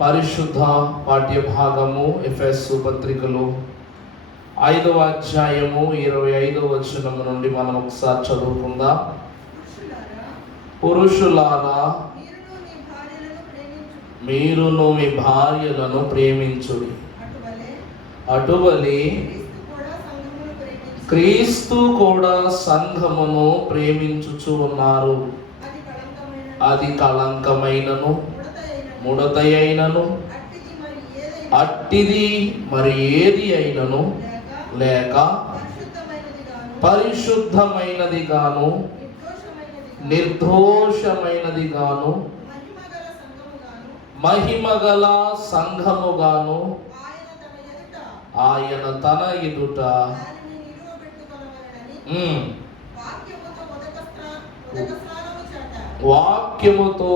పరిశుద్ధ పాఠ్య భాగము ఎఫెసు పత్రికలో 5వ అధ్యాయము 25వ వచనము నుండి మనం ఒకసారి చదువుకుందాం. పురుషులారా, మీరును మీ భార్యలను ప్రేమించుడి, అటువలే క్రీస్తు కూడా సంఘమును ప్రేమించుచు ఉన్నారు. అది కళంకమైనను ముడతయైనను అట్టిది మరి ఏది అయినను లేక పరిశుద్ధమైనది గాను నిర్దోషమైనది గాను మహిమగల సంఘము గాను ఆయన తన ఎదుట వాక్యముతో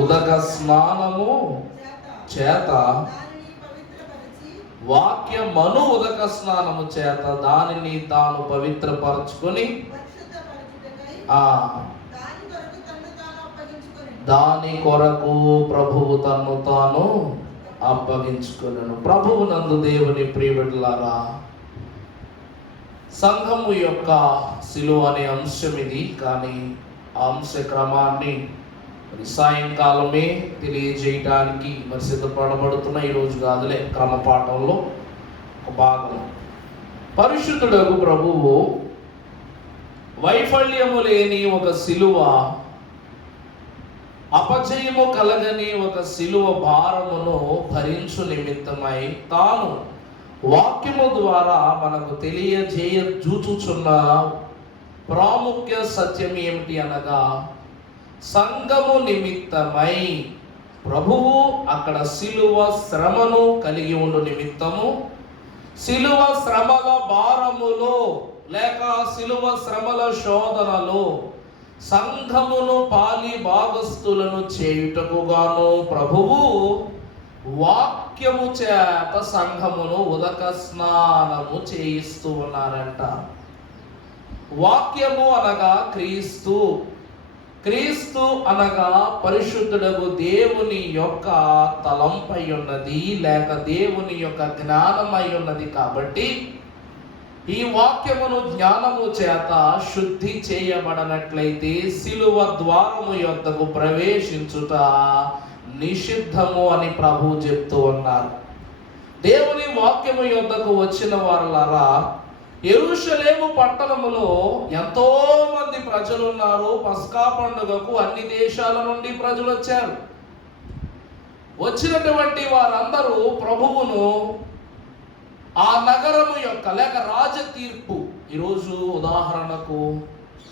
ఉదక స్నానము చేత వాక్యమను ఉదక స్నానము చేత దానిని తాను పవిత్రపరచుకొని దాని కొరకు ప్రభువు తన్ను తాను అప్పగించుకొనెను. ప్రభువు నందు దేవుని ప్రియబిడ్డలారా, సంఘము యొక్క సిలువ అనే అంశం ఇది. కానీ ఆ అంశ క్రమాన్ని సాయంకాలమే తెలియజేయడానికి సిద్ధపడబడుతున్న ఈరోజు కాదులే, క్రమపాఠంలో ఒక భాగం. పరిశుద్ధుడగు ప్రభువు వైఫల్యము లేని ఒక సిలువ, అపజయము కలగని ఒక సిలువ భారమును భరించు నిమిత్తమై తాను వాక్యము ద్వారా మనకు తెలియజేయజూచుచున్న ప్రాముఖ్య సత్యం ఏమిటి అనగా, సంఘము నిమిత్తమై ప్రభువు అక్కడ సిలువ శ్రమను కలిగి ఉండు నిమిత్తము, సిలువ శ్రమల భారములో లేక సిలువ శ్రమల శోధనలో సంఘమును పాలి భాగస్థులను చేయుటకు గాను ప్రభువు వాక్యము చేత సంఘమును ఉదక స్నానము చేయిస్తూ ఉన్నారంట. వాక్యము అనగా క్రీస్తు, క్రీస్తు అనగా పరిశుద్ధుడగు దేవుని యొక్క తలంపై ఉన్నది లేక దేవుని యొక్క జ్ఞానమై ఉన్నది. కాబట్టి ఈ వాక్యమును జ్ఞానము చేత శుద్ధి చేయబడనట్లయితే సిలువ ద్వారము యొద్దకు ప్రవేశించుట నిషిద్ధము అని ప్రభువు చెప్తూ ఉన్నారు. దేవుని వాక్యము యొద్దకు వచ్చిన వారులారా, యెరూషలేము పట్టణములో ఎంతో మంది ప్రజలు ఉన్నారు. పస్కా పండుగకు అన్ని దేశాల నుండి ప్రజలు వచ్చారు. వచ్చినటువంటి వారందరూ ప్రభువును ఆ నగరము యొక్క లేక రాజ తీర్పు, ఈరోజు ఉదాహరణకు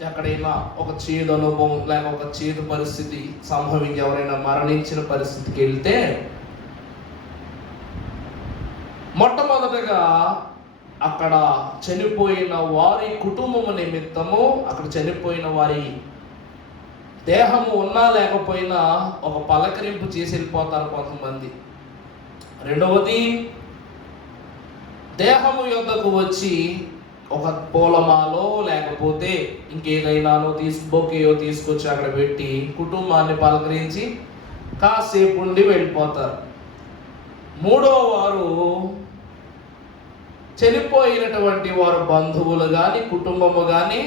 ఎక్కడైనా ఒక చేదు అనుభవం లేక ఒక చేదు పరిస్థితి సంభవించి ఎవరైనా మరణించిన పరిస్థితికి వెళ్తే మొట్టమొదటగా అక్కడ చనిపోయిన వారి కుటుంబము నిమిత్తము, అక్కడ చనిపోయిన వారి దేహము ఉన్నా లేకపోయినా ఒక పలకరింపు చేసి వెళ్ళిపోతారు కొంతమంది. రెండవది, దేహము యొద్దకు వచ్చి ఒక పూలమాలో లేకపోతే ఇంకేదైనానో బొకేయో తీసుకొచ్చి అక్కడ పెట్టి కుటుంబాన్ని పలకరించి కాసేపు ఉండి వెళ్ళిపోతారు. మూడవ వారు చనిపోయినటువంటి వారు బంధువులు కానీ కుటుంబము కానీ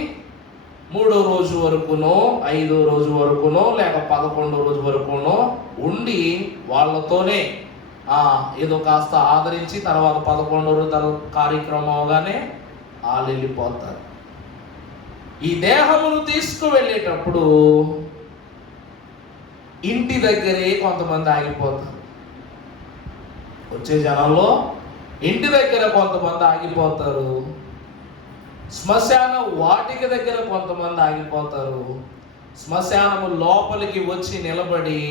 3వ రోజు వరకునో 5వ రోజు వరకునో లేక 11వ రోజు వరకునో ఉండి వాళ్ళతోనే ఏదో కాస్త ఆదరించి తర్వాత 11వ రోజు కార్యక్రమం అవగానే వాళ్ళు వెళ్ళిపోతారు. ఈ దేహమును తీసుకువెళ్ళేటప్పుడు ఇంటి దగ్గరే కొంతమంది ఆగిపోతారు. వచ్చే జనంలో ఇంటి దగ్గర కొంతమంది ఆగిపోతారు, శ్మశాన వాటిక దగ్గర కొంతమంది ఆగిపోతారు, శ్మశానము లోపలికి వచ్చి నిలబడి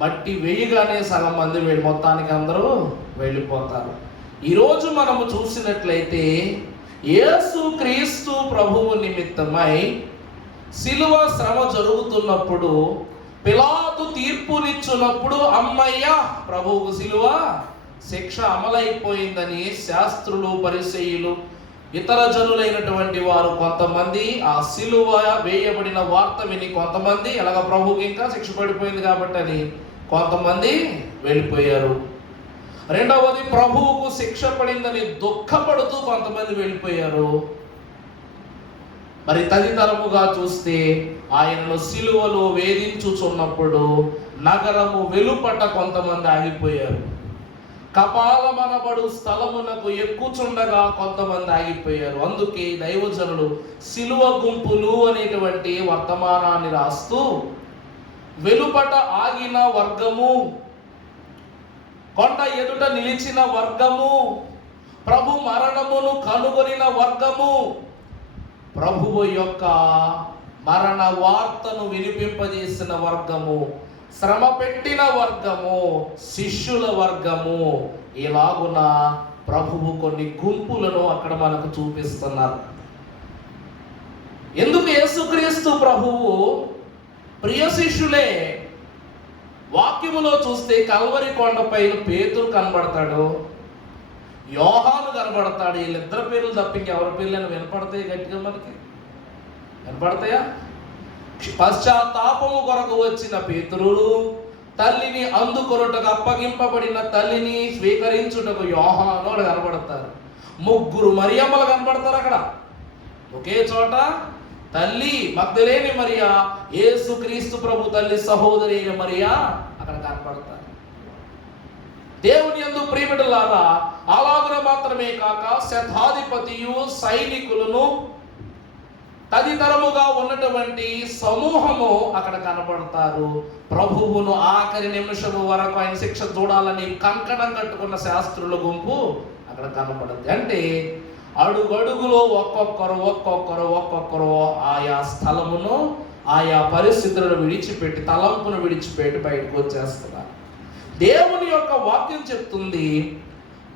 మట్టి వేయగానే సగం మంది మొత్తానికి అందరూ వెళ్ళిపోతారు. ఈరోజు మనము చూసినట్లయితే యేసు క్రీస్తు ప్రభువు నిమిత్తమై సిలువ శ్రమ జరుగుతున్నప్పుడు, పిలాతు తీర్పునిచ్చున్నప్పుడు అమ్మయ్య ప్రభువుకు సిలువ శిక్ష అమలైపోయిందని శాస్త్రులు పరిసయ్యులు ఇతర జనులైనటువంటి వారు కొంతమంది ఆ సిలువ వేయబడిన వార్త విని కొంతమంది ఎలాగ ప్రభువుకి ఇంకా శిక్ష పడిపోయింది కాబట్టి అని కొంతమంది వెళ్ళిపోయారు. రెండవది, ప్రభువుకు శిక్ష పడిందని దుఃఖపడుతూ కొంతమంది వెళ్ళిపోయారు. మరి తదితరముగా చూస్తే ఆయనను సిలువలో వేధించుచున్నప్పుడు నగరము వెలుపట కొంతమంది ఆగిపోయారు. కపాలమనబడు స్థలమునకు ఎక్కుచుండగా కొంతమంది ఆగిపోయారు. అందుకే దైవజనులు సిలువ గుంపులు అనేటువంటి వర్తమానాన్ని రాస్తూ, వెలుపట ఆగిన వర్గము, కొండ ఎదుట నిలిచిన వర్గము, ప్రభు మరణమును కనుగొనిన వర్గము, ప్రభువు యొక్క మరణ వార్తను వినిపింపజేసిన వర్గము, శ్రమ పెట్టిన వర్గము, శిష్యుల వర్గము, ఇలాగున ప్రభువు కొన్ని గుంపులను అక్కడ మనకు చూపిస్తున్నారు. ఎందుకు యేసుక్రీస్తు ప్రభువు ప్రియ శిష్యులే. వాక్యములో చూస్తే కల్వరి కొండపైన పేతురు కనబడతాడు, యోహాను కనబడతాడు. వీళ్ళిద్దరు పేర్లు తప్ప ఇంకెవరి పేర్లను వినపడతాయి? గట్టిగా మనకి వినపడతాయా? పశ్చాత్తాపము కొరకు వచ్చిన పేతురు, తల్లిని అందుకొనుటకు అప్పగింపబడిన తల్లిని స్వీకరించుటకు యోహాను కనబడతారు. ముగ్గురు మరియమ్మలు కనబడతారు అక్కడ ఒకే చోట. తల్లి మగ్దలేని మరియా, యేసుక్రీస్తు ప్రభు తల్లి సహోదరి అయిన మరియా అక్కడ కనబడతారు. దేవుని యందు ప్రియబిడ్డలారా, అలాగున మాత్రమే కాక శతాధిపతియు, సైనికులను, తదితరముగా ఉన్నటువంటి సమూహము అక్కడ కనబడతారు. ప్రభువును ఆఖరి నిమిషము వరకు ఆయన శిక్ష చూడాలని కంకణం కట్టుకున్న శాస్త్రుల గుంపు అక్కడ కనబడుతుంది. అంటే అడుగడుగులో ఒక్కొక్కరు ఆయా స్థలమును, ఆయా పరిస్థితులను విడిచిపెట్టి, తలంపును విడిచిపెట్టి బయటకు వచ్చేస్తున్నారు. దేవుని యొక్క వాక్యం చెప్తుంది,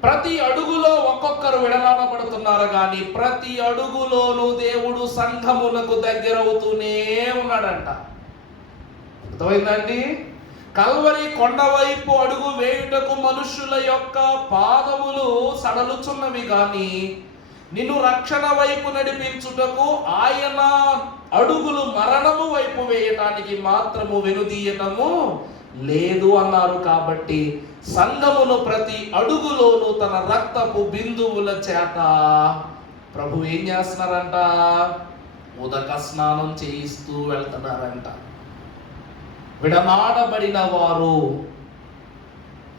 ప్రతి అడుగులో ఒక్కొక్కరు విడనాడబడుతున్నారు, కానీ ప్రతి అడుగులోనూ దేవుడు సంఘమునకు దగ్గరవుతూనే ఉన్నాడంట. అర్థమైందండి? కల్వరి కొండ వైపు అడుగు వేయుటకు మనుషుల యొక్క పాదములు సడలుచున్నవి, కానీ నిన్ను రక్షణ వైపు నడిపించుటకు ఆయన అడుగులు మరణము వైపు వేయటానికి మాత్రము వెనుదీయటము లేదు అన్నారు. కాబట్టి సంఘమును ప్రతి అడుగులోనూ తన రక్తపు బిందువుల చేత ప్రభు ఏం చేస్తున్నారంట? ఉదక స్నానం చేయిస్తూ వెళ్తున్నారంట. విడనాడబడిన వారు,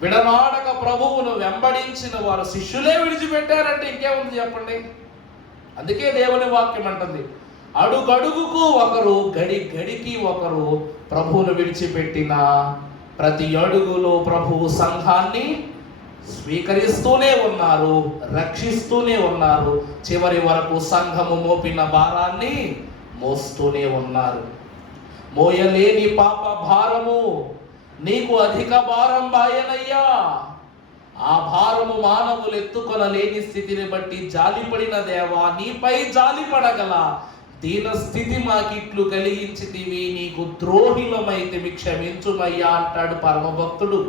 విడనాడక ప్రభువును వెంబడించిన వారు, శిష్యులే విడిచిపెట్టారంటే ఇంకేముంది చెప్పండి? అందుకే దేవుని వాక్యం అంటుంది, అడుగడుగుకు ఒకరు, గడి గడికి ఒకరు ప్రభువును విడిచిపెట్టిన ప్రతి అడుగులో ప్రభువు సంఘాన్ని స్వీకరిస్తూనే ఉన్నారు, రక్షిస్తూనే ఉన్నారు. చివరి వరకు సంఘము మోపిన భారాన్ని మోస్తూనే ఉన్నారు. మోయలేని పాప భారము నీకు అధిక భారం బాయనయ్యా. ఆ భారము మానవులు ఎత్తుకొనలేని స్థితిని బట్టి జాలిపడిన దేవా, నీపై జాలిపడగల దీన స్థితి మాకిట్లు కలిగించితివి, నీకు ద్రోహిలమైతే క్షమించుమయ్యా అంటాడు పరమభక్తుడు.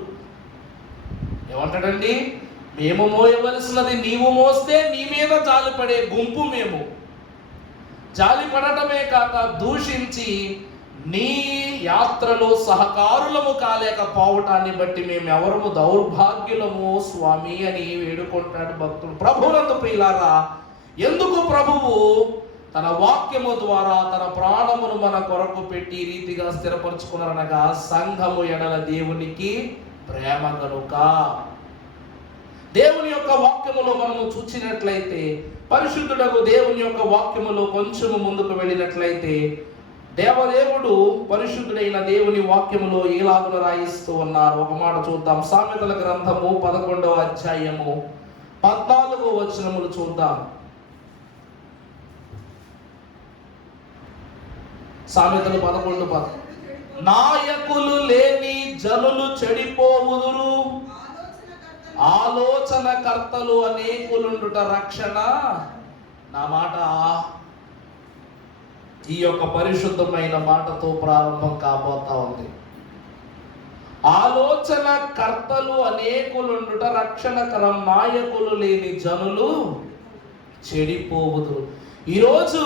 ఏమంటాడండి? మేము మోయవలసినది నీవు మోస్తే నీ మీద జాలిపడే గుంపు మేము. జాలిపడటమే కాక దూషించి నీ యాత్రలో సహకారులము కాలేకపోవటాన్ని బట్టి మేము ఎవరము దౌర్భాగ్యులము స్వామి అని వేడుకుంటాడు భక్తుడు. ప్రభువునందు ప్రియులారా, ఎందుకు ప్రభువు తన వాక్యము ద్వారా తన ప్రాణమును మన కొరకు పెట్టి రీతిగా స్థిరపరుచుకున్నారనగా, సంఘము ఎడల దేవునికి ప్రేమ కనుక. దేవుని యొక్క వాక్యములో మనము చూచినట్లయితే, పరిశుద్ధుడకు దేవుని యొక్క వాక్యములో కొంచెము ముందుకు వెళ్ళినట్లయితే, దేవదేవుడు పరిశుద్ధుడైన దేవుని వాక్యములో ఏలాగున రాయిస్తూ ఉన్నారు. ఒక మాట చూద్దాం. సామెతల గ్రంథము 11వ అధ్యాయము 14వ వచనములు చూద్దాం. సామెతలు 11:10. నాయకులు లేని జనులు చెడిపోవుదురు, ఆలోచనకర్తలు అనేకులుండుట రక్షణ. నా మాట ఈ యొక్క పరిశుద్ధమైన మాటతో ప్రారంభం కాబోతా ఉంది. ఆలోచన కర్తలు అనేకులుండుట రక్షణకరం, నాయకులు లేని జనులు చెడిపోవుదురు. ఈరోజు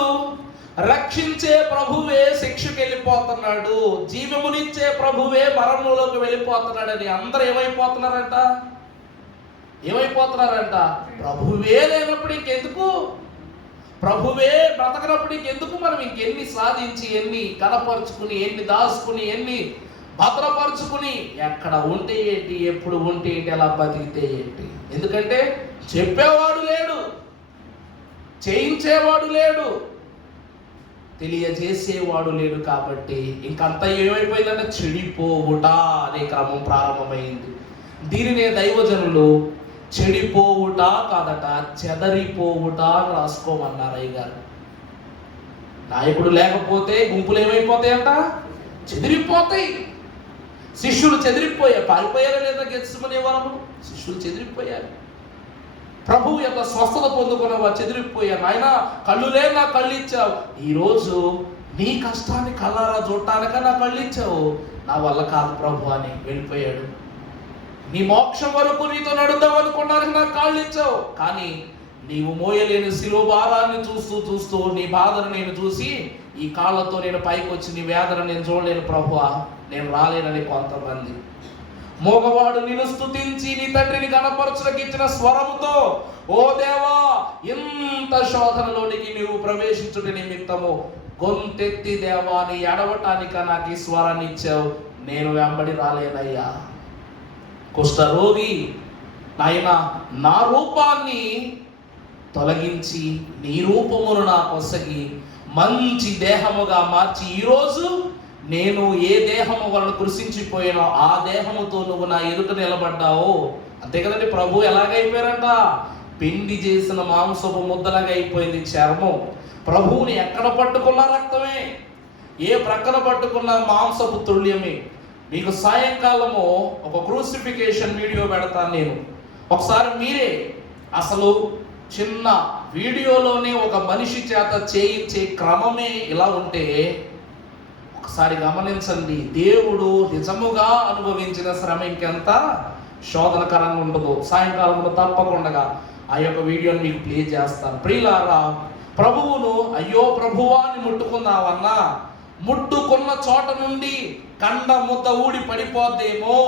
రక్షించే ప్రభువే శిక్షకు వెళ్ళిపోతున్నాడు, జీవమునిచ్చే ప్రభువే మరణంలోకి వెళ్ళిపోతున్నాడని అందరూ ఏమైపోతున్నారంట? ప్రభువే లేనప్పుడు ఇంకెందుకు, ప్రభువే బ్రతకనప్పుడు ఇంకెందుకు మనం ఇంకెన్ని సాధించి, ఎన్ని కనపరుచుకుని, ఎన్ని దాచుకుని, ఎన్ని భద్రపరుచుకుని, ఎక్కడ ఉంటే ఏంటి, ఎప్పుడు ఉంటే ఏంటి, ఎలా బతికితే ఏంటి? ఎందుకంటే చెప్పేవాడు లేడు, చేయించేవాడు లేడు, తెలియజేసేవాడు లేడు. కాబట్టి ఇంకంతా ఏమైపోయిందంటే చెడిపోవుట అనే క్రమం ప్రారంభమైంది. దీనినే దైవజనులు చెడిపోవుట కాదట, చెదరిపోవుట అని రాసుకోమన్నారు అయ్యగారు. నాయకుడు లేకపోతే గుంపులు ఏమైపోతాయంట? చెదిరిపోతాయి. శిష్యులు చెదిరిపోయారు. పారిపోయారా లేదా గెత్సేమనే వనములో? శిష్యులు చెదిరిపోయారు. ప్రభువు యొక్క స్వస్థత పొందుకున్న వారు చెదిరిపోయారు. ఆయన కళ్ళు లేని నా కళ్ళు ఇచ్చావు, ఈరోజు నీ కష్టాన్ని కళ్ళారా చూడటానిక నా కళ్ళు ఇచ్చావు, నా వల్ల కాదు ప్రభు అని వెళ్ళిపోయాడు. నీ మోక్షం వరకు నీతో నడుద్దాం అనుకోవడానికి నాకు కాళ్ళు ఇచ్చావు, కానీ నీవు మోయలేని శిలువ భారాన్ని చూస్తూ నీ బాధను నేను చూసి ఈ కాళ్ళతో నేను పైకి వచ్చి నీ వేదన నేను చూడలేను ప్రభువా, నేను రాలేనని కొంతమంది. మోగవాడు నిన్ను స్తుతించి నీ తండ్రిని కనపరచుటకు ఇచ్చిన స్వరముతో, ఓ దేవా, ఇంత శోధనలోనికి నీవు ప్రవేశించుట నిమిత్తము గొంతెత్తి దేవా నీ ఎడవటానిక నాకు ఈ స్వరాన్ని ఇచ్చావు, నేను వెంబడి రాలేనయ్యా. కుష్ఠరోగి, నాయన నా రూపాన్ని తొలగించి నీ రూపమును నాకు ఒసగి మంచి దేహముగా మార్చి, ఈరోజు నేను ఏ దేహము వలన కృషించిపోయానో ఆ దేహముతో నువ్వు నా ఎదుట నిలబడ్డావు. అంతే కదండి. ప్రభు ఎలాగైపోయారంట? పిండి చేసిన మాంసపు ముద్దలాగా అయిపోయింది చర్మం. ప్రభువుని ఎక్కడ పట్టుకున్నా రక్తమే, ఏ ప్రక్కన పట్టుకున్న మాంసపు తుల్యమే. మీకు సాయంకాలము ఒక క్రూసిఫికేషన్ వీడియో పెడతాను నేను. ఒకసారి మీరే అసలు చిన్న వీడియోలోనే ఒక మనిషి చేత చేయించే క్రమమే ఇలా ఉంటే ఒకసారి గమనించండి. దేవుడు నిజముగా అనుభవించిన శ్రమ ఇంకెంత శోధనకరంగా ఉండదు. సాయంకాలంలో తప్పకుండా ఆ యొక్క వీడియోని మీకు ప్లే చేస్తాను. ప్రియులారా, ప్రభువును అయ్యో ప్రభువా అని ముట్టుకున్నావన్నా, ముట్టుకున్న చోట నుండి కండ ముద్ద ఊడి పడిపోద్దేమో,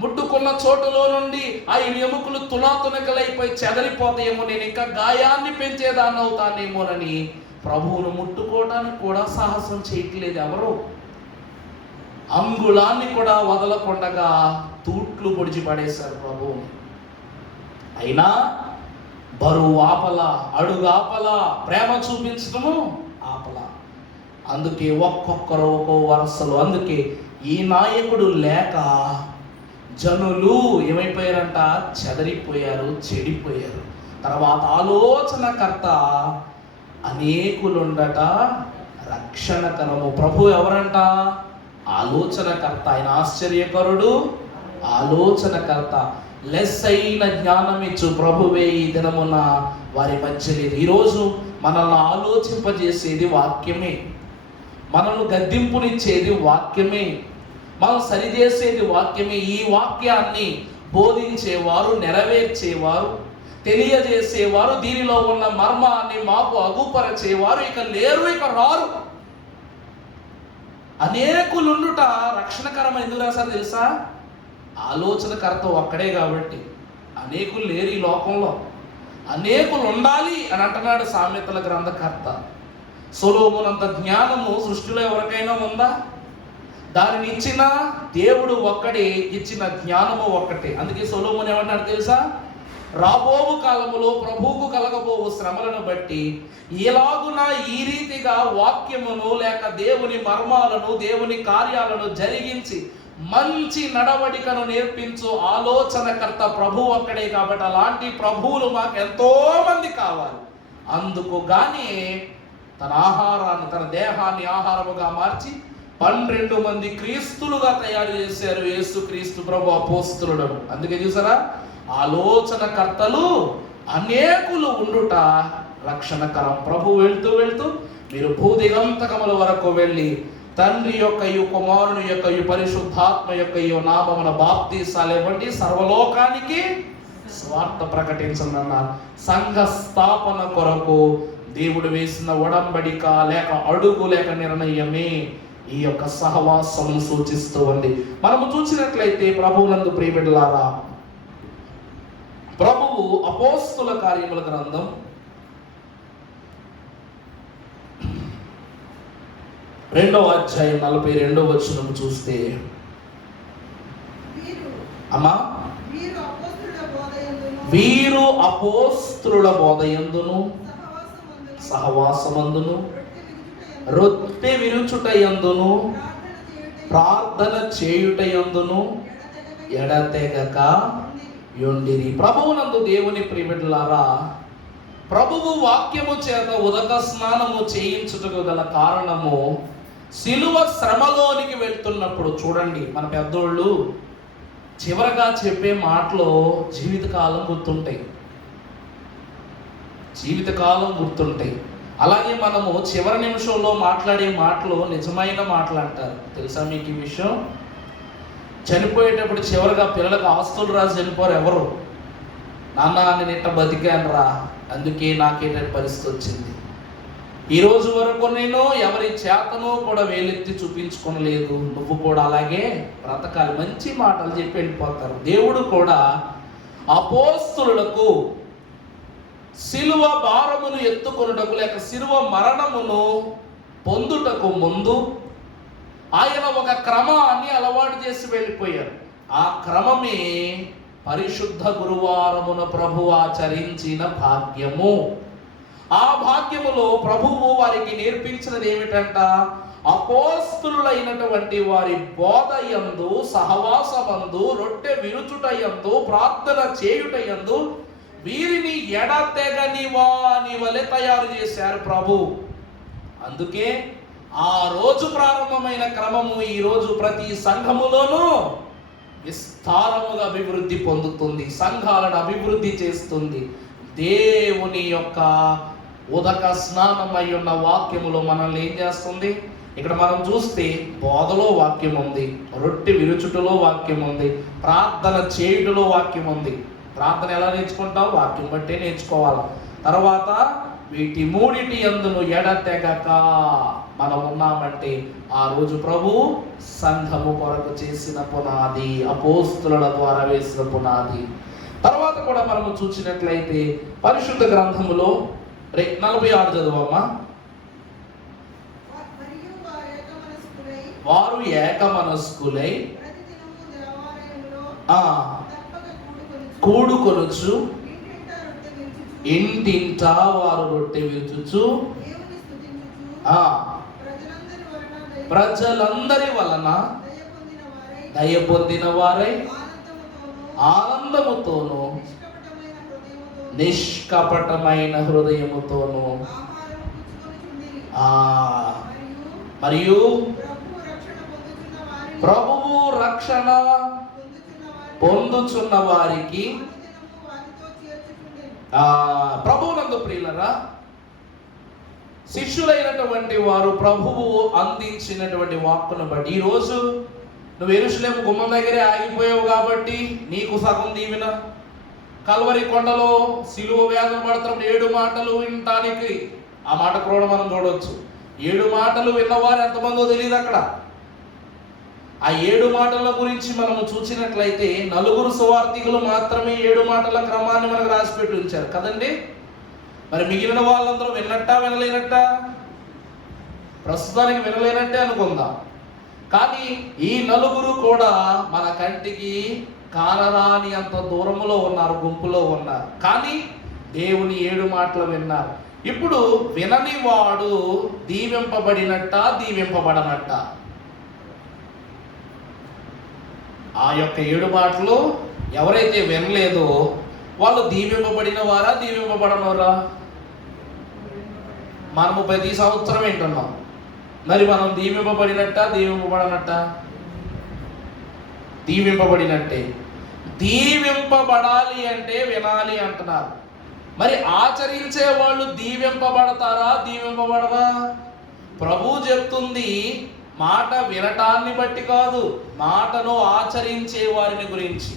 ముట్టుకున్న చోటులో నుండి ఆ ఎముకలు తునాతునకలైపోయి చెదరిపోతాయేమో, నేను ఇంకా గాయాన్ని పెంచేదాన్ని అవుతానేమోనని ప్రభువును ముట్టుకోవడానికి కూడా సాహసం చేయట్లేదు ఎవరు. అంగుళాన్ని కూడా వదలకుండగా తూట్లు పొడిచి పడేశారు ప్రభువుని. అయినా బరువు ఆపల, అడుగు ఆపల, ప్రేమ చూపించడము ఆపల. అందుకే ఒక్కొక్కరు ఒక్కో వరుసలు. అందుకే ఈ నాయకుడు లేక జనులు ఏమైపోయారంట? చెదరిపోయారు, చెడిపోయారు. తర్వాత ఆలోచనకర్త అనేకులుండట రక్షణకరము. ప్రభు ఎవరంట? ఆలోచనకర్త. ఆయన ఆశ్చర్యకరుడు, ఆలోచనకర్త. లెస్ అయిన జ్ఞానం ఇచ్చు ప్రభువే ఈ దినమున వారి మధ్య లేదు. ఈరోజు మనల్ని ఆలోచింపజేసేది వాక్యమే, మనల్ని గద్దింపునిచ్చేది వాక్యమే, మనం సరిచేసేది వాక్యమే. ఈ వాక్యాన్ని బోధించేవారు, నెరవేర్చేవారు, తెలియజేసేవారు, దీనిలో ఉన్న మర్మాన్ని మాకు అగుపరచేవారు ఇక లేరు, ఇక రారు. అనేకులుండుట రక్షణకరం. ఎందుకు రాశారు తెలుసా? ఆలోచనకర్త ఒక్కడే కాబట్టి. అనేకులు లేరు ఈ లోకంలో, అనేకులు ఉండాలి అని అంటున్నాడు సామెతల గ్రంథకర్త. సొలొమోనంత జ్ఞానము సృష్టిలో ఎవరికైనా ఉందా? దానిని ఇచ్చిన దేవుడు ఒక్కడే, ఇచ్చిన జ్ఞానము ఒక్కటే. అందుకే సొలొమోను ఏమన్నాడు తెలుసా? రాబోవు కాలములో ప్రభువుకు కలగబోవు శ్రమలను బట్టి ఎలాగున ఈ రీతిగా వాక్యమును లేక దేవుని మర్మాలను, దేవుని కార్యాలను జరిగించి మంచి నడవడికను నేర్పించు ఆలోచనకర్త ప్రభు ఒక్కడే. కాబట్టి అలాంటి ప్రభువులు మాకు ఎంతో మంది కావాలి. అందుకు గాని తన ఆహారాన్ని, తన దేహాన్ని ఆహారముగా మార్చి 12 మంది క్రీస్తులుగా తయారు చేశారు యేసు క్రీస్తు ప్రభు అపోస్తలులను. అందుకే చూసారా, ఆలోచనకర్తలు అనేకులు ఉండుట రక్షణకరం. ప్రభు వెళ్తూ వెళ్తూ మీరు భూదిగంతకముల వరకు వెళ్ళి తండ్రి యొక్కయు కుమారుని యొక్కయు పరిశుద్ధాత్మ యొక్కయు నామమున బాప్తీసాలు ఇవ్వండి, సర్వలోకానికి స్వార్థ ప్రకటించండి అన్నారు. సంఘ స్థాపన కొరకు దేవుడు వేసిన ఒడంబడిక లేక అడుగు లేక నిర్ణయమే ఈ యొక్క సహవాసం సూచిస్తూ ఉంది. మనము చూసినట్లయితే ప్రభువునందు ప్రియబిడ్డలారా, ప్రభువు అపోస్తుల కార్యముల గ్రంథం 2వ అధ్యాయం 42వ వచనం చూస్తే, అమ్మా, వీరు అపోస్తుల బోధయందును సహవాసమందును రొట్టె విరుచుటయందును ప్రార్థన చేయుటయందును ఎడతెగక యుండిరి. ప్రభువునందు దేవుని ప్రియబిడ్డలారా, ప్రభువు వాక్యము చేత ఉదక స్నానము చేయించుటకు గల కారణము, సిలువ శ్రమలోనికి వెళ్తున్నప్పుడు చూడండి, మన పెద్దోళ్ళు చివరగా చెప్పే మాటలు జీవితకాలం గుర్తుంటాయి. అలాగే మనము చివరి నిమిషంలో మాట్లాడే మాటలు నిజమైన మాటలు అంటారు. తెలుసా మీకు ఈ విషయం? చనిపోయేటప్పుడు చివరిగా పిల్లలకు ఆస్తులు రాసి చనిపోరు ఎవరు. నాన్న నేను ఇట్ట బతికాను రా, అందుకే నాకేంటంటే పరిస్థితి వచ్చింది. ఈ రోజు వరకు నేను ఎవరి చేతను కూడా వేలెత్తి చూపించుకోలేదు, నువ్వు కూడా అలాగే బ్రతకాలి, మంచి మాటలు చెప్పి వెళ్ళిపోతారు. దేవుడు కూడా అపోస్తులకు సిలువ భారమును ఎత్తుకొనుటకు లేక సిలువ మరణమును పొందుటకు ముందు ఆయన ఒక క్రమాన్ని అలవాటు చేసి వెళ్ళిపోయారు. ఆ క్రమమే పరిశుద్ధ గురువారమున ప్రభువు ఆచరించిన భాగ్యము. ఆ భాగ్యములో ప్రభువు వారికి నేర్పించినది ఏమిటంట? అపోస్తులైనటువంటి వారి బోధయందు, సహవాసమందు, రొట్టె విరుచుటయందు, ప్రార్థన చేయుటయందు వీరిని ఎడతెగని వాని వలె తయారు చేశారు ప్రభు. అందుకే ఆ రోజు ప్రారంభమైన క్రమము ఈ రోజు ప్రతి సంఘములోనూ విస్తారముగా అభివృద్ధి పొందుతుంది, సంఘాలను అభివృద్ధి చేస్తుంది. దేవుని యొక్క ఉదక స్నానమై ఉన్న వాక్యములో మనల్ని ఏం చేస్తుంది? ఇక్కడ మనం చూస్తే బోధలో వాక్యం ఉంది, రొట్టె విరుచుటలో వాక్యం ఉంది, ప్రార్థన చేయుటలో వాక్యం ఉంది. ప్రార్థన ఎలా నేర్చుకుంటాం? వాక్యం బట్టే నేర్చుకోవాలి. తర్వాత వీటి మూడిటి యందును ఎడతెగక మనం ఉన్నామంటే ఆ రోజు ప్రభు సంఘము కొరకు చేసిన పునాది, అపోస్తుల ద్వారా వేసిన పునాది. తర్వాత కూడా మనము చూసినట్లయితే పరిశుద్ధ గ్రంథములో 46 చదువమ్మా. వారు ఏకమనస్కులై కూడుకొనుచు ఇంటింటా వారు రొట్టె విరుచుచు ప్రజలందరి వలన దయ పొందిన వారై ఆనందముతోను నిష్కపటమైన హృదయముతోను మరియు ప్రభువు రక్షణ పొందుచున్న వారికి ప్రభువునందు ప్రియులరా, శిష్యులైనటువంటి వారు ప్రభువు అందించినటువంటి వాక్కును బట్టి ఈరోజు నువ్వు యెరూషలేము గుమ్మం దగ్గరే ఆగిపోయావు కాబట్టి నీకు సగం దీవెన. కల్వరి కొండలో సిలువ వేదన పడుతున్నప్పుడు 7 మాటలు వినటానికి, ఆ మాట కూడా మనం చూడవచ్చు. 7 మాటలు విన్నవారు ఎంతమందో తెలియదు అక్కడ. ఆ 7 మాటల గురించి మనము చూసినట్లయితే 4 సువార్థికులు మాత్రమే 7 మాటల క్రమాన్ని మనకు రాసిపెట్టి ఉంచారు కదండి. మరి మిగిలిన వాళ్ళందరూ విన్నట్టా వినలేనట్టా? ప్రస్తుతానికి వినలేనట్టే అనుకుందాం. కానీ ఈ 4 కూడా మన కంటికి కానరాని అంత దూరములో ఉన్నారు, గుంపులో ఉన్నారు. కానీ దేవుని 7 మాటలు విన్నారు. ఇప్పుడు వినని వాడు దీవింపబడినట్టా దీవింపబడనట్టా? ఆ యొక్క 7 మాటలు ఎవరైతే వినలేదో వాళ్ళు దీవింపబడిన వారా దీవింపబడనవారా? మనము ప్రతి సంవత్సరం వింటున్నాం. మరి మనం దీవింపబడినట్టా దీవింపబడనట్టా? దీవింపబడినట్టే. దీవింపబడాలి అంటే వినాలి అంటున్నారు. మరి ఆచరించే వాళ్ళు దీవింపబడతారా దీవింపబడరా? ప్రభు చెప్తుంది మాట వినటాన్ని బట్టి కాదు, మాటను ఆచరించే వారిని గురించి.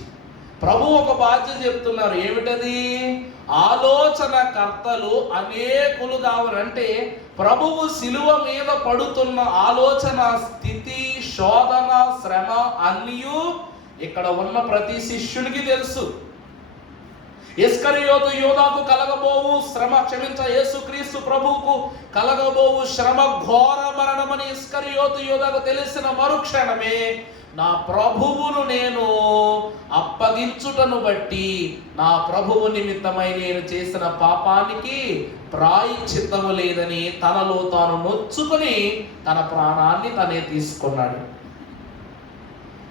ప్రభు ఒక బాధ్యత చెప్తున్నారు. ఏమిటది? ఆలోచనకర్తలు అనేకులు కావాలంటే ప్రభువు శిలువ మీద పడుతున్న ఆలోచన, స్థితి, శోధన, శ్రమ అన్నీ ఇక్కడ ఉన్న ప్రతి శిష్యునికి తెలుసు. ఇస్కరియోతు యూదాకు కలగబోవు శ్రమ, యేసుక్రీస్తు ప్రభువుకు కలగబోవు శ్రమ ఘోర మరణమని ఇస్కరియోతు యూదాకు తెలిసిన మరుక్షణమే నా ప్రభువును నేను అప్పగించుటను బట్టి నా ప్రభువు నిమిత్తమై నేను చేసిన పాపానికి ప్రాయశ్చిత్తము లేదని తనలో తాను నొచ్చుకొని తన ప్రాణాన్ని తనే తీసుకున్నాడు.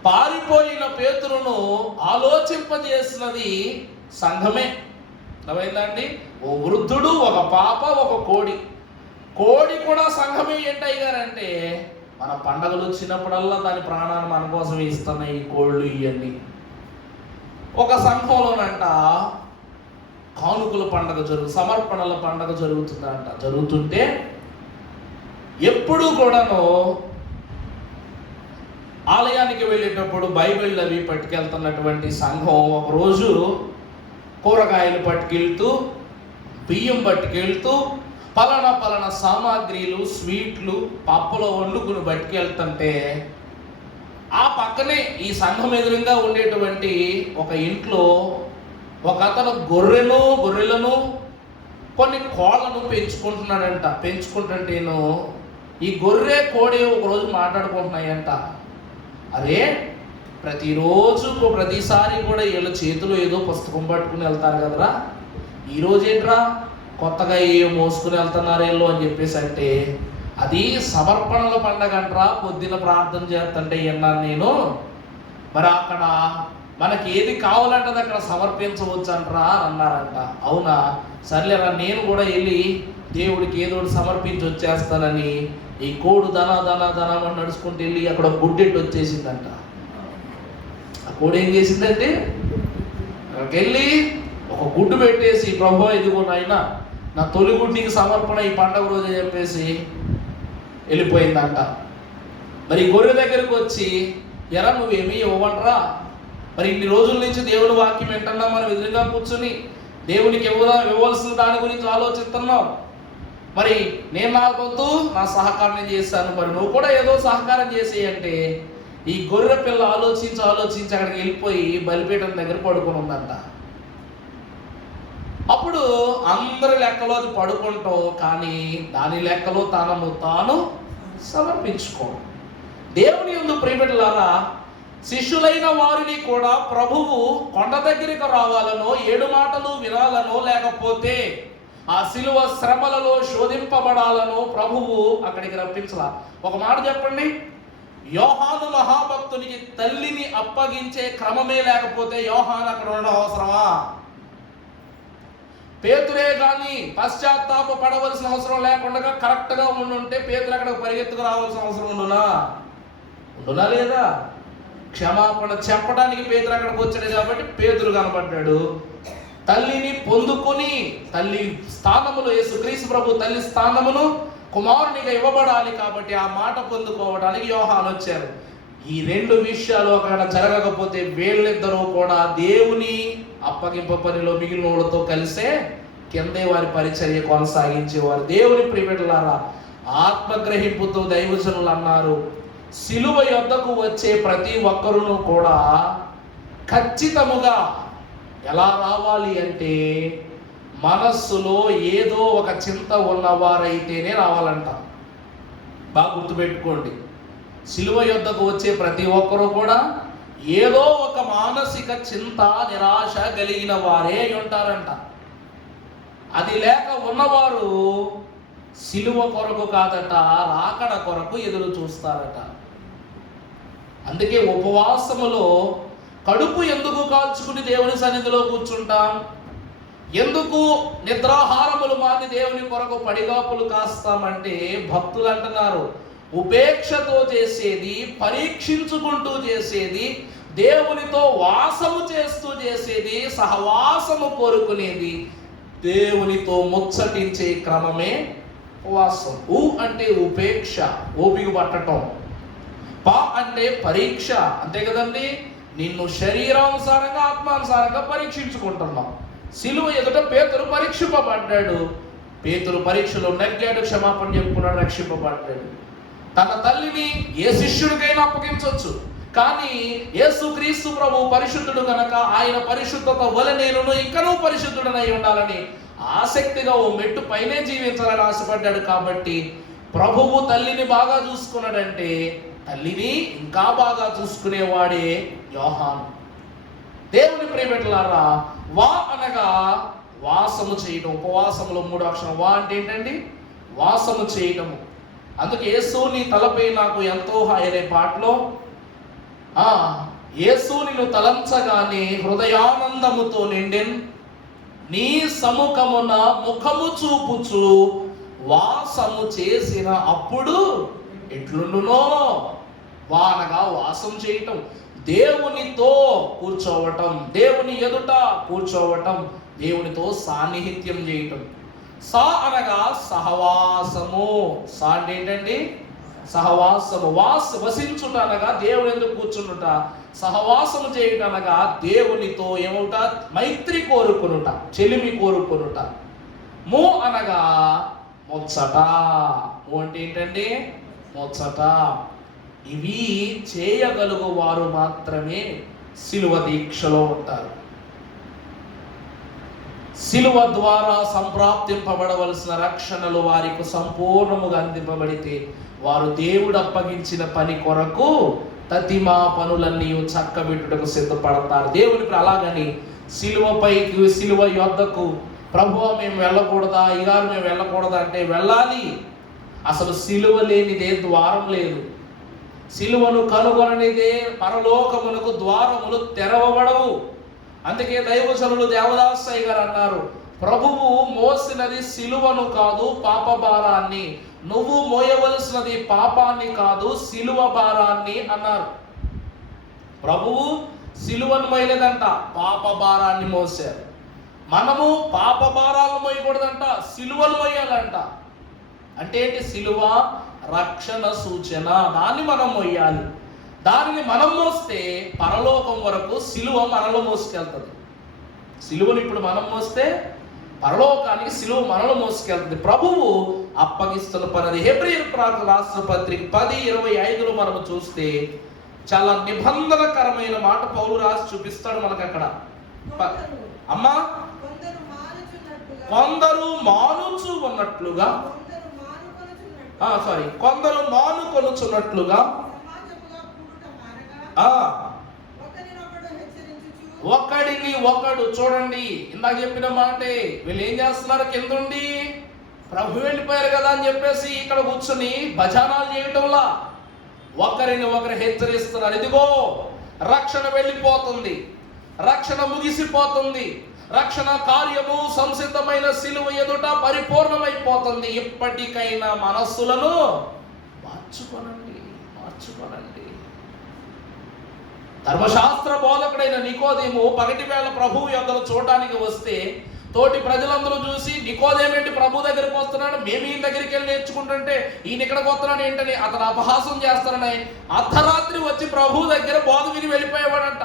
పారిపోయిన పేతురును ఆలోచింపజేసినది సంఘమే. అర్థమైందండి? ఓ వృద్ధుడు, ఒక పాప, ఒక కోడి. కోడి కూడా సంఘమే. ఏంటయ్యారంటే మన పండగలు వచ్చినప్పుడల్లా దాని ప్రాణాన్ని మన కోసం ఇస్తున్నాయి ఈ కోళ్ళు ఇవన్నీ. ఒక సంఘంలోనంట కానుకల పండగ సమర్పణల పండగ జరుగుతుందంట. జరుగుతుంటే ఎప్పుడూ కూడాను ఆలయానికి వెళ్ళేటప్పుడు బైబిల్ అవి పట్టుకెళ్తున్నటువంటి సంఘం ఒకరోజు కూరగాయలు పట్టుకెళ్తూ, బియ్యం పట్టుకెళ్తూ, పలానా సామాగ్రిలు, స్వీట్లు, పప్పులో వండుకుని పట్టుకెళ్తుంటే ఆ పక్కనే ఈ సంఘం ఎదురుగా ఉండేటువంటి ఒక ఇంట్లో ఒక అతను గొర్రెలను కొన్ని కోళ్ళను పెంచుకుంటున్నాడంట. పెంచుకుంటుంటేను ఈ గొర్రె కోడి ఒకరోజు మాట్లాడుకుంటున్నాయంట. అరే, ప్రతిసారి కూడా వీళ్ళ చేతిలో ఏదో పుస్తకం పట్టుకుని వెళ్తారు కదరా, ఈరోజు ఏంట్రా కొత్తగా ఏం మోసుకుని వెళ్తున్నారు వీళ్ళు అని చెప్పేసి అంటే, అది సమర్పణల పండగ అంటరా, పొద్దున ప్రార్థన చేస్తుంటే విన్నాను నేను. మరి అక్కడ మనకి ఏది కావాలంటే అక్కడ సమర్పించవచ్చు అంటరా అన్నారంట. అవునా, సర్లేరా నేను కూడా వెళ్ళి దేవుడికి ఏదో సమర్పించి వచ్చేస్తానని ఈ కోడు ధన నడుచుకుంటూ వెళ్ళి అక్కడ గుడ్డెట్టు వచ్చేసిందంట. ఆ కోడి ఏం చేసిందంటే అక్కడికి వెళ్ళి ఒక గుడ్డు పెట్టేసి, ప్రభు ఇదిగో నాయనా నా తొలి గుడ్డికి సమర్పణ ఈ పండగ రోజు చెప్పేసి వెళ్ళిపోయిందంట. మరి గొర్రె దగ్గరికి వచ్చి, ఎరా నువ్వేమీ ఇవ్వమంటరా, మరి ఇన్ని రోజుల నుంచి దేవుని వాక్యం వింటున్నా, మనం ఎదురుగా కూర్చుని దేవునికి ఇవ్వవలసిన దాని గురించి ఆలోచిస్తున్నాం. మరి నేను నాకొద్దు, నా సహకారం చేశాను, మరి నువ్వు కూడా ఏదో సహకారం చేసి అంటే, ఈ గొర్రె పిల్ల ఆలోచించి అక్కడికి వెళ్ళిపోయి బలిపీఠం దగ్గర పడుకొని ఉందంట. అప్పుడు అందరి లెక్కలో అది పడుకుంటాం, కానీ దాని లెక్కలో తనను తాను సమర్పించుకోవడం. దేవుని యందు ప్రియబిడ్డలారా, శిష్యులైన వారిని కూడా ప్రభువు కొండ దగ్గరికి రావాలనో, 7 మాటలు వినాలనో, లేకపోతే ఆ శిలువ శ్రమలలో శోధింపబడాలనో ప్రభువు అక్కడికి రప్పించాల. ఒక మాట చెప్పండి, యోహాను మహాభక్తునికి తల్లిని అప్పగించే క్రమమే లేకపోతే యోహాను అక్కడ ఉండడం అవసరమా? పేతురే కానీ పశ్చాత్తాప పడవలసిన అవసరం లేకుండా కరెక్ట్గా ఉండుంటే పేతురు అక్కడికి పరిగెత్తుకు రావాల్సిన అవసరం ఉండునా లేదా? క్షమాపణ చెప్పడానికి పేతురు అక్కడికి వచ్చాడు కాబట్టి పేతురు కనబడ్డాడు. తల్లిని పొందుకుని తల్లి స్థానమును, యేసుక్రీస్తు ప్రభు తల్లి స్థానమును కుమారునిగా ఇవ్వబడాలి కాబట్టి ఆ మాట పొందుకోవడానికి యోహాను వచ్చారు. ఈ 2 విషయాలు అక్కడ జరగకపోతే వీళ్ళిద్దరూ కూడా దేవుని అప్పగింప పనిలో మిగిలిన వాళ్ళతో కలిసే కిందే వారి పరిచర్య కొనసాగించేవారు. దేవుని ప్రియబిడ్డలారా, ఆత్మగ్రహింపుతో దైవజనులు అన్నారు, సిలువ యొద్దకు వచ్చే ప్రతి ఒక్కరును కూడా ఖచ్చితముగా ఎలా రావాలి అంటే మనస్సులో ఏదో ఒక చింత ఉన్నవారైతేనే రావాలంట. బాగా గుర్తుపెట్టుకోండి, సిలువ యొద్దకు వచ్చే ప్రతి ఒక్కరూ కూడా ఏదో ఒక మానసిక చింత, నిరాశ కలిగిన వారే ఉంటారంట. అది లేక ఉన్నవారు సిలువ కొరకు కాదట, రాకడ కొరకు ఎదురు చూస్తారట. అందుకే ఉపవాసములో కడుపు ఎందుకు కాల్చుకుని దేవుని సన్నిధిలో కూర్చుంటాం? ఎందుకు నిద్రాహారములు మాని దేవుని కొరకు పడిగాపులు కాస్తామంటే, భక్తులు అంటున్నారు, ఉపేక్షతో చేసేది, పరీక్షించుకుంటూ చేసేది, దేవునితో వాసము చేస్తూ చేసేది, సహవాసము కోరుకునేది, దేవునితో ముచ్చటించే క్రమమే ఉపవాసం. ఉ అంటే ఉపేక్ష, ఓపిక పట్టటం. ప అంటే పరీక్ష, అంతే కదండి. నిన్ను శరీరానుసారంగా ఆత్మానుసారంగా పరీక్షించుకుంటున్నావు. సిలువ ఎదుట పేతురు పరీక్షింపబడ్డాడు. పేతురు పరీక్షలో నెగ్గాడు, క్షమాపణ చెప్పుకున్నాడు, రక్షింపబడ్డాడు. తన తల్లిని ఏ శిష్యుడికైనా అప్పగించవచ్చు, కానీ యేసుక్రీస్తు ప్రభు పరిశుద్ధుడు కనుక ఆయన పరిశుద్ధత వలె నేను ఇంకనూ పరిశుద్ధుడనై ఉండాలని ఆసక్తిగా ఓ మెట్టు పైనే జీవించాలని ఆశపడ్డాడు. కాబట్టి ప్రభువు తల్లిని బాగా చూసుకున్నాడంటే తల్లిని ఇంకా బాగా చూసుకునేవాడే యోహాను. దేవుని ప్రియబిడ్డలారా, వా అనగా వాసము చేయటం. ఉపవాసములో 3 అక్షరం వా అంటే ఏంటండి? వాసము చేయటము. అందుకే యేసు నీ తలపై నాకు ఎంతో అనే పాటలో యేసు నిన్ను తలంచగానే హృదయానందముతో నిండెన్, నీ సముఖమున ముఖము చూపుచు వాసము చేసిన అప్పుడు ఎట్లుండునో. వా అనగా వాసం చేయటం, దేవునితో కూర్చోవటం, దేవుని ఎదుట కూర్చోవటం, దేవునితో సాన్నిహిత్యం చేయటం. సా అనగా సహవాసము. సా అంటే ఏంటండి? సహవాసము. వసించుట అనగా దేవుని ఎదుట కూర్చుండుట. సహవాసము చేయుట అనగా దేవునితో ఏమవుట? మైత్రి కోరుకునుట, చెలిమి కోరుకునుట. ము అనగా ముచ్చట. ము అంటే ఏంటండి? ముచ్చట. ఇవి చేయగలుగు వారు మాత్రమే సిలువ దీక్షలో ఉంటారు. సిలువ ద్వారా సంప్రాప్తింపబడవలసిన రక్షణలు వారికి సంపూర్ణముగా అందింపబడితే వారు దేవుడు అప్పగించిన పని కొరకు తతిమా పనులన్నీ చక్కబెట్టుటకు సిద్ధపడతారు. దేవునికి అలాగని సిలువపైకి, సిలువ యొద్దకు ప్రభువా మేము వెళ్ళకూడదా, ఇగారు మేము వెళ్ళకూడదా అంటే వెళ్ళాలి. అసలు సిలువ లేనిదే ద్వారం లేదు. సిలువను కనుగొననిదే పరలోకమునకు ద్వారములు తెరవబడవు. అందుకే దైవజనులు దేవదాసయ్య గారు అన్నారు, ప్రభువు మోసినది సిలువను కాదు పాప భారాన్ని, నువ్వు మోయవలసినది పాపాన్ని కాదు సిలువ భారాన్ని అన్నారు. ప్రభువు సిలువను మోయలేదంట, పాప భారాన్ని మోసారు. మనము పాప భారాలను మోయకూడదంట, సిలువను మోయాలంట. అంటే ఏంటి? సిలువ రక్షణ సూచన, దాన్ని మనం మోయాలి. దానిని మనం మోస్తే పరలోకం వరకు సిలువ మనలో మోసుకెళ్తుంది. సిలువను ఇప్పుడు మనం మోస్తే పరలోకానికి సిలువ మనలో మోసుకెళ్తుంది. ప్రభువు అప్పగిస్తున్న పనిది. హెబ్రీయులకు రాసిన పత్రిక 10:25 మనము చూస్తే చాలా నిబంధనకరమైన మాట పౌలు రాసి చూపిస్తాడు మనకు అక్కడ. అమ్మా, కొందరు మానుచు ఉన్నట్లుగా, కొందరు మానుకొనుచున్నట్లుగా, ఒకడిని ఒకడు. చూడండి, ఇందాక చెప్పిన మాటే. వీళ్ళు ఏం చేస్తున్నారు? కిందుండి ప్రభు వెళ్ళిపోయారు కదా అని చెప్పేసి ఇక్కడ కూర్చొని భజనాలు చేయటంలా ఒకరిని ఒకరు హెచ్చరిస్తున్నారు. ఇదిగో రక్షణ వెళ్ళిపోతుంది, రక్షణ ముగిసిపోతుంది, రక్షణ కార్యము సంసిద్ధమైన సిలువ ఎదుట పరిపూర్ణమైపోతుంది. ఇప్పటికైనా మనస్సులను మార్చుకోనండి. ధర్మశాస్త్ర బోధకుడైన నికోదేము పగటి వేళ ప్రభువు యొద్దకు చూడడానికి వస్తే తోటి ప్రజలందరూ చూసి, నికోదేమేంటి ప్రభు దగ్గరికి వస్తున్నాడు, మేము ఈయన దగ్గరికి వెళ్ళి నేర్చుకుంటుంటే ఈయన ఇక్కడికి వస్తున్నాడు ఏంటని అతను అపహాసం చేస్తారని అర్ధరాత్రి వచ్చి ప్రభు దగ్గర బోధ విని వెళ్ళిపోయేవాడంట.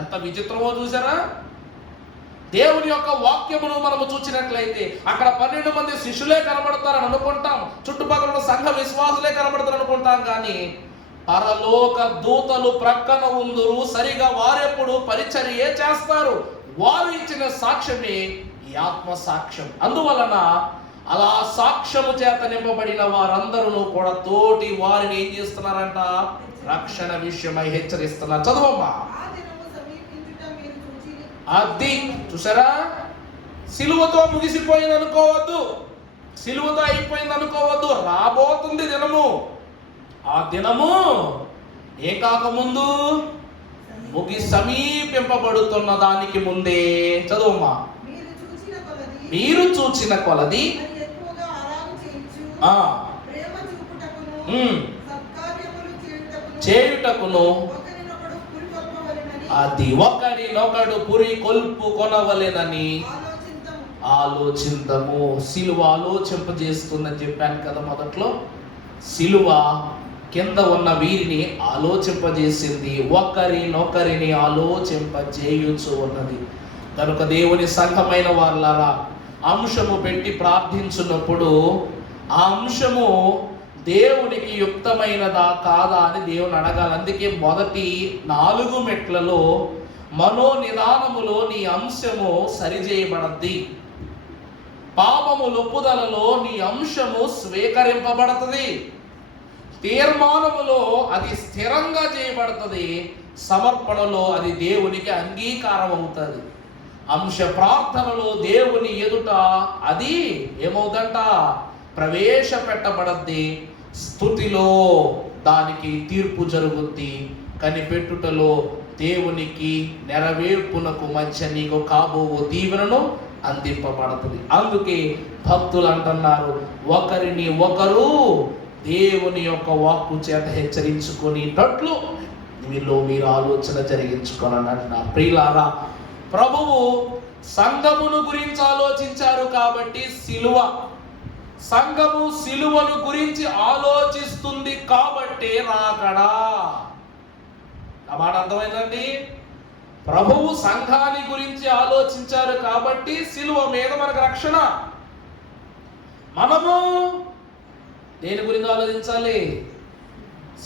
ఎంత విచిత్రమో చూసారా? దేవుని యొక్క వాక్యమును మనము చూసినట్లయితే అక్కడ 12 మంది శిష్యులే కనబడతారని అనుకుంటాం, చుట్టుపక్కల సంఘ విశ్వాసులే కనబడతారు అనుకుంటాం. కానీ పరలోక దూతలు ప్రక్కన ఉందురు, సరిగా వారెప్పుడు పరిచర్య చేస్తారు. వారు ఇచ్చిన సాక్ష్యమే ఈ ఆత్మ సాక్ష్యం. అందువలన అలా సాక్ష్యము చేత నింపబడిన వారందరూ కూడా తోటి వారిని ఏం చేస్తున్నారంట? రక్షణ విషయమై హెచ్చరిస్తున్నారు. చదువమ్మా. అది చూసారా? సిలువతో ముగిసిపోయింది అనుకోవద్దు, సిలువతో అయిపోయింది అనుకోవద్దు. రాబోతుంది దినము. ఆ దినము ఏ కాకముందు సమీపింపబడుతున్న దానికి ముందే. చదువమ్మా. మీరు చూచిన కొలది చేయుటకును అది ఒకరినొకడు పురి కొల్పు కొనవలెనని ఆలోచింతము. సిలువ ఆలోచింపజేస్తుందని చెప్పాను కదా మొదట్లో. సిలువ కింద ఉన్న వీరిని ఆలోచింపజేసింది, ఒకరినొకరిని ఆలోచింపజేయుచు ఉన్నది. కనుక దేవుని సంఘమైన వాళ్ళారా, అంశము పెట్టి ప్రార్థించున్నప్పుడు ఆ అంశము దేవునికి యుక్తమైనదా కాదా అని దేవుని అడగాలి. అందుకే మొదటి 4 మెట్లలో మనోనిదానములో నీ అంశము సరిచేయబడద్ది, పాపము లొప్పుదలలో నీ అంశము స్వీకరింపబడుతుంది, తీర్మానములో అది స్థిరంగా చేయబడుతుంది, సమర్పణలో అది దేవునికి అంగీకారం అవుతుంది, అంశ ప్రార్థనలో దేవుని ఎదుట అది ఏమవుతుందంట, ప్రవేశపెట్టబడద్ది, స్తుతిలో దానికి తీర్పు జరుగుద్ది, కనిపెట్టుటలో దేవునికి నెరవేర్పునకు మధ్య నీకు కాబోవు దీవెనను అందింపబడుతుంది. అందుకే భక్తులు అంటున్నారు, ఒకరిని ఒకరు దేవుని యొక్క వాక్కు చేత హెచ్చరించుకునేటట్లు మీలో మీరు ఆలోచన జరిగించుకోవాలని అంటున్నారు. ప్రియులారా, ప్రభువు సంఘమును గురించి ఆలోచించారు కాబట్టి సంఘము సిలువను గురించి ఆలోచిస్తుంది కాబట్టి రాకడా. ఆ మాట అర్థమైందండి? ప్రభువు సంఘాన్ని గురించి ఆలోచించారు కాబట్టి సిలువ మీద మనకు రక్షణ. మనము దేని గురించి ఆలోచించాలి?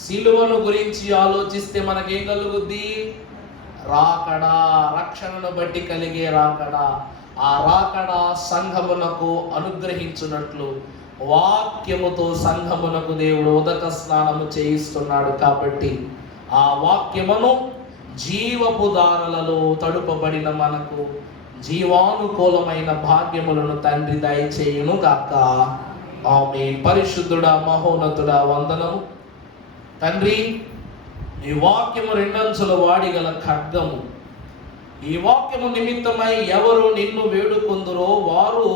సిలువను గురించి ఆలోచిస్తే మనకేం కలుగుద్ది? రాకడా, రక్షణను బట్టి కలిగే రాకడా. ఆ రాకడా సంఘమునకు అనుగ్రహించున్నట్లు వాక్యముతో సంఘమునకు దేవుడు ఉదక స్నానము చేయిస్తున్నాడు కాబట్టి ఆ వాక్యమును జీవపు దారులలో తడుపబడిన మనకు జీవానుకూలమైన భాగ్యములను తండ్రి దయచేయును గాక. ఆమేన్. పరిశుద్ధుడా, మహోన్నతుడా, వందనము తండ్రి. ఈ వాక్యము 2 అంచుల వాడిగల ఖడ్గము. ఈ వాక్యము నిమిత్తమై ఎవరు నిన్ను వేడుకొందురో వారు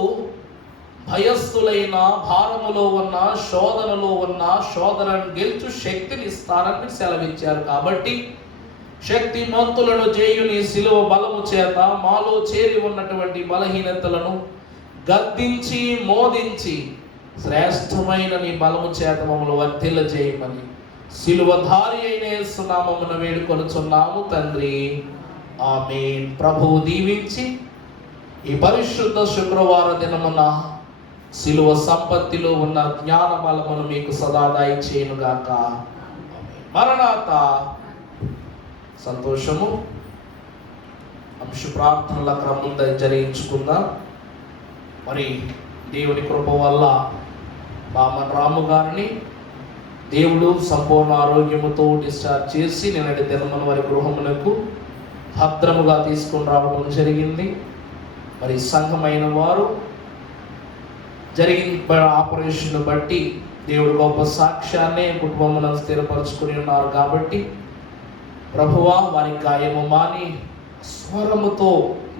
భయస్థులైన, భారములో ఉన్న, శోధనలో ఉన్న శోధనను గెలుచు శక్తిని ఇస్తారని సెలవిచ్చారు. కాబట్టి శక్తిమంతులను చేయుని సిలువ బలము చేత మాలో చేరి ఉన్నటువంటి బలహీనతలను గద్దించి మోదించి శ్రేష్టమైన నీ బలము చేత మమ్మల్ని వర్ధిల్ల చేయమని సిలువధారి అయిన యేసు నామమున వేడుకొనుచున్నాము తండ్రి. ఆమేన్. ప్రభువు దీవించి ఈ పరిశుద్ధ శుక్రవార దినమున సిలువ సంపత్తిలో ఉన్న జ్ఞాన బలమును మీకు సదా దయచేయునుగాక. మరణాత. సంతోషము. అంశ ప్రార్థనల క్రమం జరిగించుకుందాం. మరి దేవుని కృప వల్ల బామన్ రాము గారిని దేవుడు సంపూర్ణ ఆరోగ్యముతో డిశ్చార్జ్ చేసి నిన్నటి దినమున వారి గృహమునకు భద్రముగా తీసుకుని రావడం జరిగింది. మరి సంఘమైన వారు జరిగిన ఆపరేషన్ బట్టి దేవుడు గొప్ప సాక్ష్యాన్ని కుటుంబమును స్థిరపరచుకుని ఉన్నారు. కాబట్టి ప్రభువా, వారి గాయము మాని స్వరముతో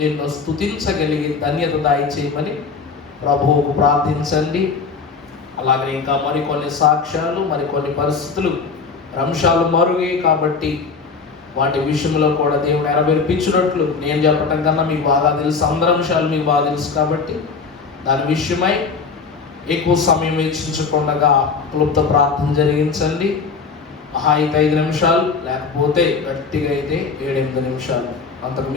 నిన్ను స్తుతించగలిగి ధన్యత దయచేయమని ప్రభువుకు ప్రార్థించండి. అలాగే ఇంకా మరికొన్ని సాక్ష్యాలు, మరికొన్ని పరిస్థితులు, అంశాలు మరుగే కాబట్టి వాటి విషయంలో కూడా దేవుడు నెరవేర్పించినట్లు నేను చెప్పటం కన్నా మీకు బాగా తెలుసు, అందరి అంశాలు మీకు బాగా తెలుసు కాబట్టి దాని విషయమై ఎక్కువ సమయం వెచ్చించకుండా క్లుప్త ప్రార్థన జరిగించండి. మహా అయితే 5 నిమిషాలు, లేకపోతే గట్టిగా అయితే 7-8 నిమిషాలు, అంతకు